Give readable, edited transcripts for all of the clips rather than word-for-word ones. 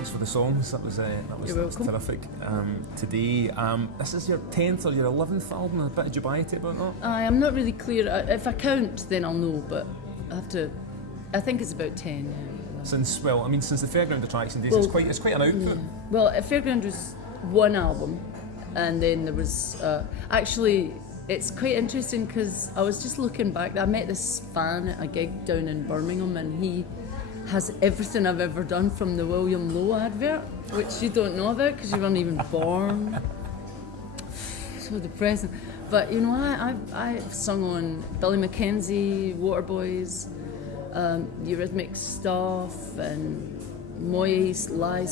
thanks for the songs. That was terrific. Today, this is your 10th or your 11th album. A bit of dubiety about that. I'm not really clear. If I count, then I'll know. But I have to. I think it's about 10. Yeah. Since the Fairground Attraction days, it's quite an output. Yeah. Well, Fairground was one album, and then there was actually. It's quite interesting because I was just looking back. I met this fan at a gig down in Birmingham, and he has everything I've ever done from the William Lowe advert, which you don't know about because you weren't even born. So depressing. But you know, I've sung on Billy Mackenzie, Waterboys, Eurythmics stuff, and Moyes live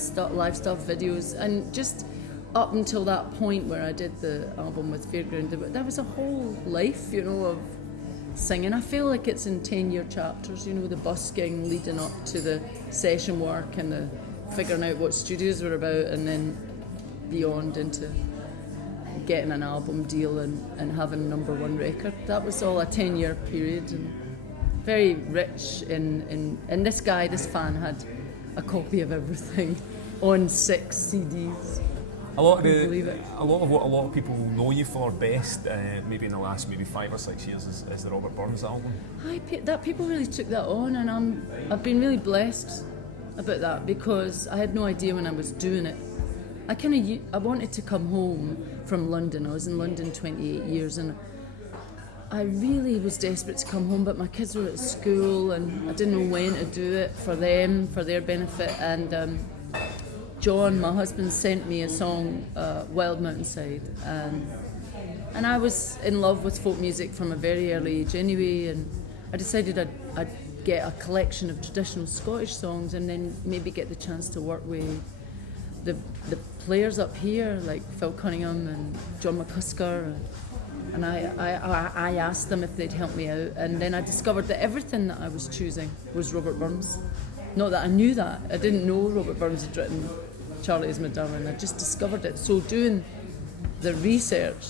stuff videos, and just up until that point where I did the album with Fairground, that was a whole life, you know, of singing. I feel like it's in 10-year chapters, you know, the busking leading up to the session work and the figuring out what studios were about, and then beyond into getting an album deal and having a number one record. That was all a 10-year period, and very rich in this fan had a copy of everything on 6 CDs. A lot of what a lot of people know you for best, maybe in the last 5 or 6 years, is the Robert Burns album. That people really took that on, and I've been really blessed about that because I had no idea when I was doing it. I wanted to come home from London. I was in London 28 years, and I really was desperate to come home, but my kids were at school, and I didn't know when to do it for them, for their benefit, and John, my husband, sent me a song, Wild Mountainside, and I was in love with folk music from a very early age anyway, and I decided I'd get a collection of traditional Scottish songs and then maybe get the chance to work with the players up here like Phil Cunningham and John Macushla, and I asked them if they'd help me out, and then I discovered that everything that I was choosing was Robert Burns. Not that I knew that. I didn't know Robert Burns had written Charlie Is My Darling. I just discovered it. So doing the research,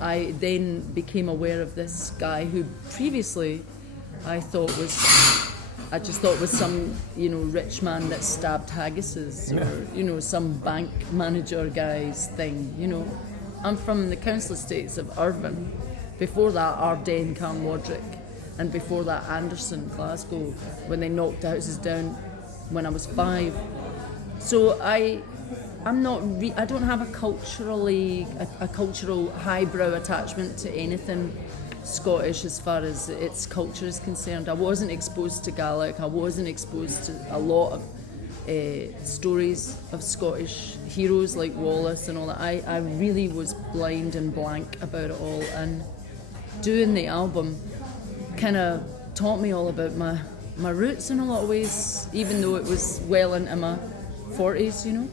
I then became aware of this guy who previously I just thought was some, you know, rich man that stabbed haggises or, you know, some bank manager guy's thing, you know. I'm from the council estates of Irvine. Before that, Ardenne, Carnwadrick, and before that, Anderson, Glasgow, when they knocked houses down when I was 5. So I don't have a cultural highbrow attachment to anything Scottish as far as its culture is concerned. I wasn't exposed to Gaelic. I wasn't exposed to a lot of stories of Scottish heroes like Wallace and all that. I really was blind and blank about it all, and doing the album kind of taught me all about my roots in a lot of ways, even though it was well into my 40s, you know.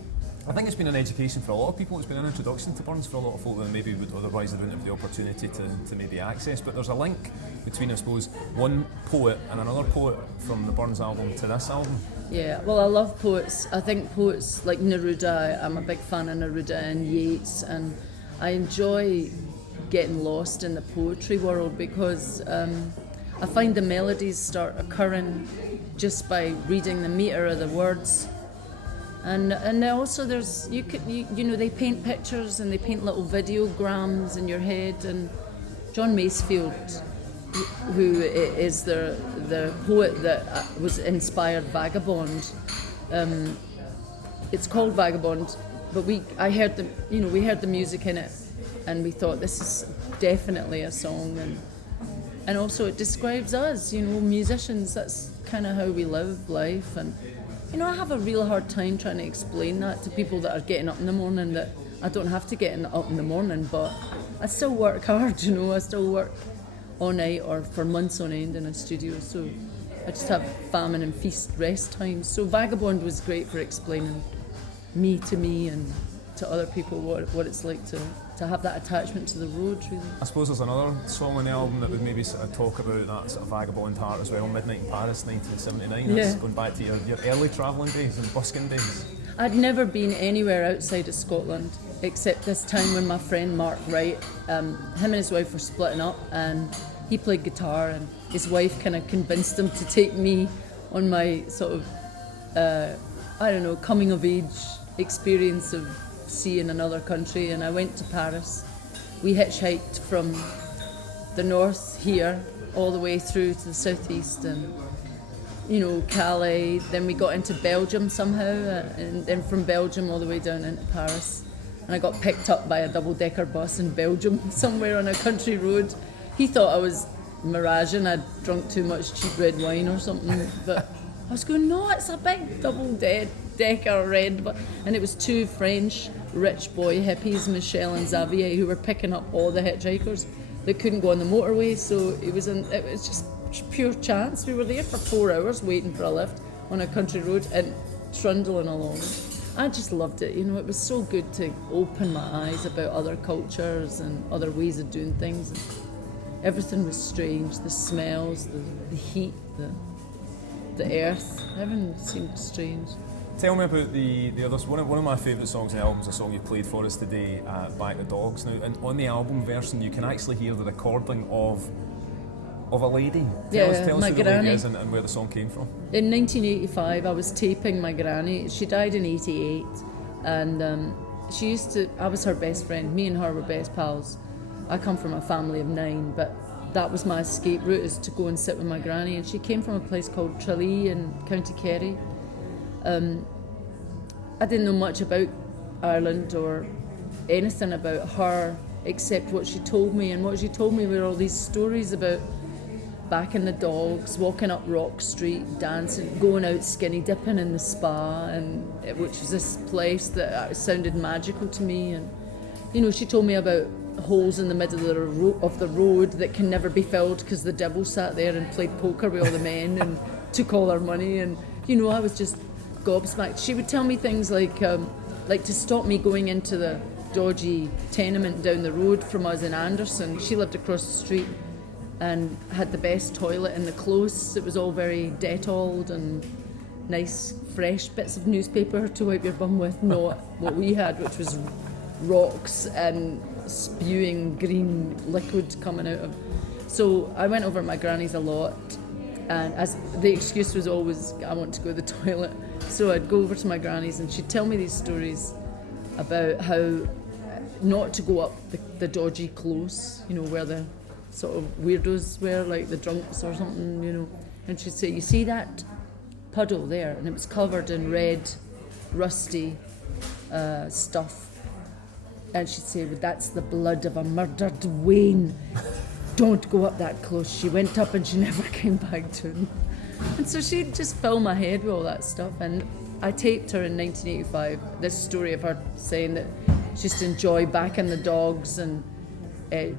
I think it's been an education for a lot of people. It's been an introduction to Burns for a lot of folk that maybe would otherwise they wouldn't have the opportunity to maybe access. But there's a link between, I suppose, one poet and another poet from the Burns album to this album. Yeah, well, I love poets. I think poets like Neruda, I'm a big fan of Neruda and Yeats, and I enjoy getting lost in the poetry world because I find the melodies start occurring just by reading the metre of the words. And also there's, you know, they paint pictures and they paint little videograms in your head, and John Masefield, who is the poet that was inspired Vagabond, it's called Vagabond, but we heard the music in it and we thought this is definitely a song, and also it describes us, you know, musicians. That's kind of how we live life. And you know, I have a real hard time trying to explain that to people that are getting up in the morning, that I don't have to get up in the morning, but I still work hard, you know. I still work all night or for months on end in a studio, so I just have famine and feast rest times. So Vagabond was great for explaining me and to other people what it's like to have that attachment to the road, really. I suppose there's another song on the album that would maybe sort of talk about that sort of vagabond heart as well, Midnight in Paris, 1979. That's going back to your early travelling days and busking days. I'd never been anywhere outside of Scotland except this time when my friend Mark Wright, him and his wife were splitting up, and he played guitar, and his wife kind of convinced him to take me on my sort of I don't know, coming of age experience of seeing another country, and I went to Paris. We hitchhiked from the north here all the way through to the southeast, and Calais. Then we got into Belgium somehow, and then from Belgium all the way down into Paris. And I got picked up by a double-decker bus in Belgium somewhere on a country road. He thought I was miraging, I'd drunk too much cheap red wine or something, but I was going, no, it's a big double-decker red bus. And it was two French rich boy hippies, Michel and Xavier, who were picking up all the hitchhikers that couldn't go on the motorway. So it was just pure chance. We were there for 4 hours waiting for a lift on a country road and trundling along. I just loved it. It was so good to open my eyes about other cultures and other ways of doing things. And everything was strange. The smells, the heat, the earth. Everything seemed strange. Tell me about the others. One of my favourite songs on the album is a song you played for us today, Back the Dogs. Now, and on the album version, you can actually hear the recording of a lady. Tell us who the lady is and where the song came from. In 1985, I was taping my granny. She died in 88, and I was her best friend. Me and her were best pals. I come from a family of 9, but that was my escape route, is to go and sit with my granny. And she came from a place called Tralee in County Kerry. I didn't know much about Ireland or anything about her except what she told me, and what she told me were all these stories about backing the dogs, walking up Rock Street, dancing, going out skinny dipping in the spa, and which was this place that sounded magical to me. And she told me about holes in the middle of the road that can never be filled because the devil sat there and played poker with all the men and took all our money. And I was just gobsmacked. She would tell me things like to stop me going into the dodgy tenement down the road from us in Anderson. She lived across the street and had the best toilet in the close. It was all very Dettoled and nice, fresh bits of newspaper to wipe your bum with, not what we had, which was rocks and spewing green liquid coming out of. So I went over to my granny's a lot, and as the excuse was always, I want to go to the toilet. So I'd go over to my granny's and she'd tell me these stories about how not to go up the dodgy close, where the sort of weirdos were, like the drunks or something, And she'd say, you see that puddle there? And it was covered in red, rusty stuff. And she'd say, well, that's the blood of a murdered Wayne. Don't go up that close. She went up and she never came back to him. And so she'd just fill my head with all that stuff. And I taped her in 1985, this story of her saying that she used to enjoy backing the dogs, and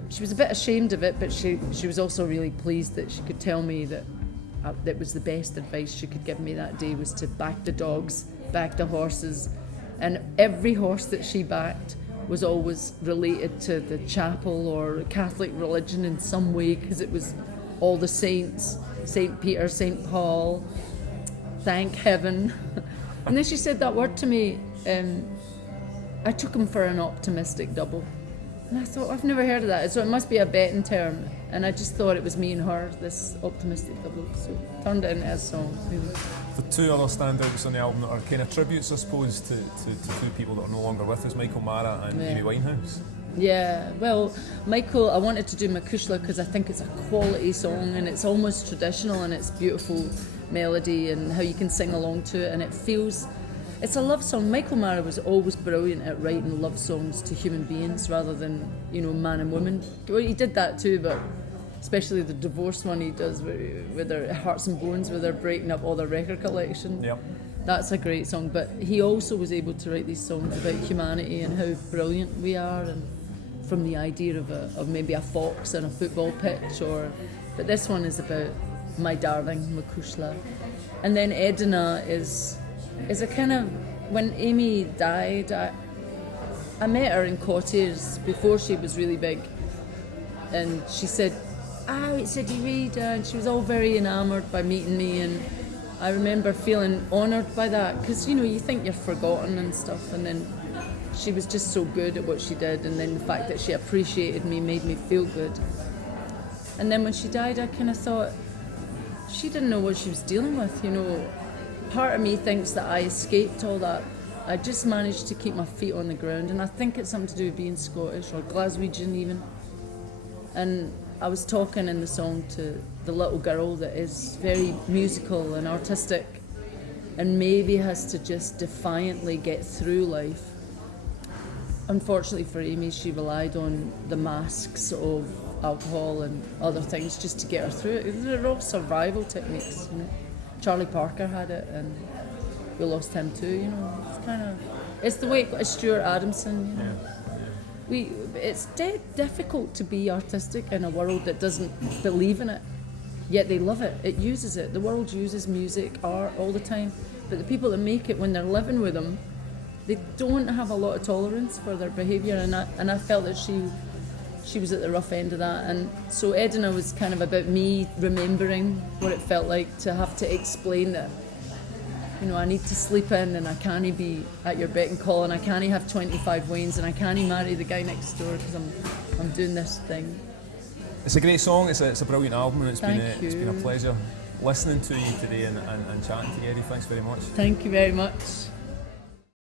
she was a bit ashamed of it, but she was also really pleased that she could tell me that that was the best advice she could give me that day, was to back the dogs, back the horses. And every horse that she backed was always related to the chapel or Catholic religion in some way, because it was all the saints, St. Peter, St. Paul, thank heaven. And then she said that word to me, I took him for an optimistic double. And I thought, I've never heard of that, so it must be a betting term. And I just thought it was me and her, this optimistic double. So it turned it into a song, really. The two other standouts on the album that are kind of tributes, I suppose, to two people that are no longer with us, Michael Marra and Amy Winehouse. Yeah, well, Michael, I wanted to do Macushla because I think it's a quality song and it's almost traditional, and it's beautiful melody and how you can sing along to it, and it's a love song. Michael Marra was always brilliant at writing love songs to human beings rather than, man and woman. Well, he did that too, but especially the divorce one he does with their Hearts and Bones, where they're breaking up all their record collection. Yep. That's a great song, but he also was able to write these songs about humanity and how brilliant we are, and from the idea of maybe a fox on a football pitch, but this one is about my darling Macushla. And then Edina is a kind of, when Amy died, I met her in Cottiers before she was really big, and she said, it's Eddi Reader, and she was all very enamoured by meeting me, and I remember feeling honoured by that, because you think you're forgotten and stuff, and then she was just so good at what she did, and then the fact that she appreciated me made me feel good. And then when she died, I kind of thought she didn't know what she was dealing with, part of me thinks that I escaped all that. I just managed to keep my feet on the ground, and I think it's something to do with being Scottish or Glaswegian even. And I was talking in the song to the little girl that is very musical and artistic and maybe has to just defiantly get through life. Unfortunately for Amy, she relied on the masks of alcohol and other things just to get her through it. They're all survival techniques, you know. Charlie Parker had it, and we lost him too, you know. It's kind of, it's the way Stuart Adamson, you know. It's difficult to be artistic in a world that doesn't believe in it, yet they love it. It uses it. The world uses music, art all the time, but the people that make it, when they're living with them, they don't have a lot of tolerance for their behaviour, and I felt that she was at the rough end of that. And so Edinburgh was kind of about me remembering what it felt like to have to explain that, you know, I need to sleep in, and I can't be at your beck and call, and I can't have 25 wains, and I can't marry the guy next door because I'm doing this thing. It's a great song, it's a brilliant album, and it's been a pleasure listening to you today and chatting to you, Eddi. Thanks very much. Thank you very much.